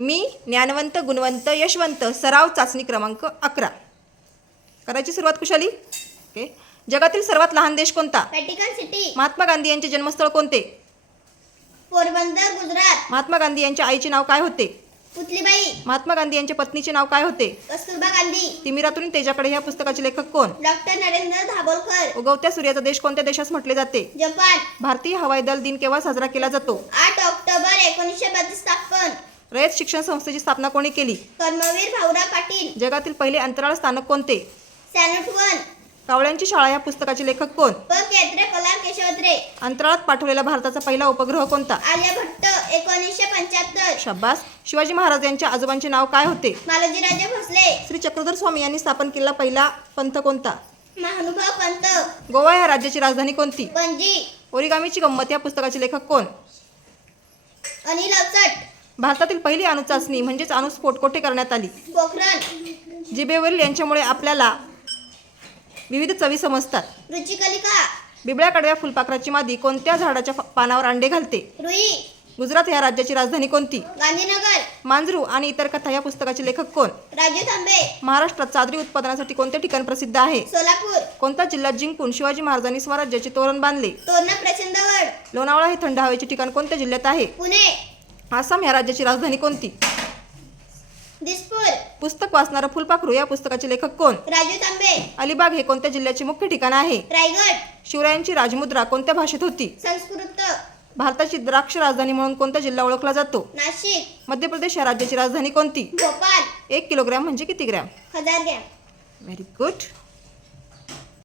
मी ज्ञानवंत गुणवंत यशवंत सराव चाचणी क्रमांक अकरा. करायची सुरुवात कुशाली? ओके. जगातील सर्वात लहान देश कोणता? व्हॅटिकन सिटी महात्मा गांधी यांचे जन्मस्थळ कोणते? पोरबंदर गुजरात. महात्मा गांधी यांच्या आईचे नाव काय होते? पुतलीबाई. महात्मा गांधी यांच्या पत्नीचे नाव काय होते? कस्तुरबा गांधी. तिमिरातून तेजाकडे या पुस्तकाचे लेखक कोण? डॉक्टर नरेंद्र दाभोलकर उगवत्या सूर्याचा देश कोणत्या देशास म्हटले जाते? जपान. भारतीय हवाई दल दिन केव्हा साजरा केला जातो? आठ ऑक्टोबर रयत शिक्षण संस्थेची स्थापना कोणी केली? कर्मवीर भाऊराव पाटील. जगातील पहिले अंतराळ स्थानक कोणते? वन. कावळ्यांची शाळा या पुस्तकाचे लेखक कोण? केशवत्रे अंतराळात पाठवलेला भारताचा पहिला उपग्रह कोणता? आर्यभट्ट एकोणीसशे पंच्याहत्तर. शब्बास शिवाजी महाराज यांच्या आजोबांचे नाव काय होते? मालोजीराजे भोसले. श्री चक्रधर स्वामी यांनी स्थापन केलेला पहिला पंथ कोणता? महानुभाव पंत गोवा या राज्याची राजधानी कोणती? पणजी ओरिगामीची गंमत या पुस्तकाचे लेखक कोण? अनिल अवचट. भारतातील पहिली अणुचाचणी म्हणजेच अणुस्फोट कोठे करण्यात आली? जिबेवरील यांच्यामुळे आपल्याला विविध चवी समजतात. बिबळ्या कडव्या फुलपाखराची मादी कोणत्या झाडाच्या पानावर अंडे घालते? रुई. गुजरात या राज्याची राजधानी कोणती? गांधीनगर. मांजरू आणि इतर कथा या पुस्तकाचे लेखक कोण? राजू थांबे. महाराष्ट्रात चादरी उत्पादनासाठी कोणते ठिकाण प्रसिद्ध आहे? सोलापूर. कोणता जिल्हा जिंकून शिवाजी महाराजांनी स्वराज्याचे तोरण बांधले? तोरणा लोणावळा हे थंड हवेचे ठिकाण कोणत्या जिल्ह्यात आहे? पुणे. आसाम या राज्याची राजधानी कोणती? दिसपूर. पुस्तक वाचणारं फुलपाखरू या पुस्तकाचे लेखक कोण? राजू तांबे. अलिबाग हे कोणत्या जिल्ह्याचे मुख्य ठिकाण आहे? रायगड. शिवरायांची राजमुद्रा कोणत्या भाषेत होती? संस्कृत. भारताची द्राक्ष राजधानी म्हणून कोणता जिल्हा ओळखला जातो? नाशिक. मध्य प्रदेश या राज्याची राजधानी कोणती? भोपाळ. एक किलोग्रॅम म्हणजे किती ग्रॅम? हजार ग्रॅम. Very good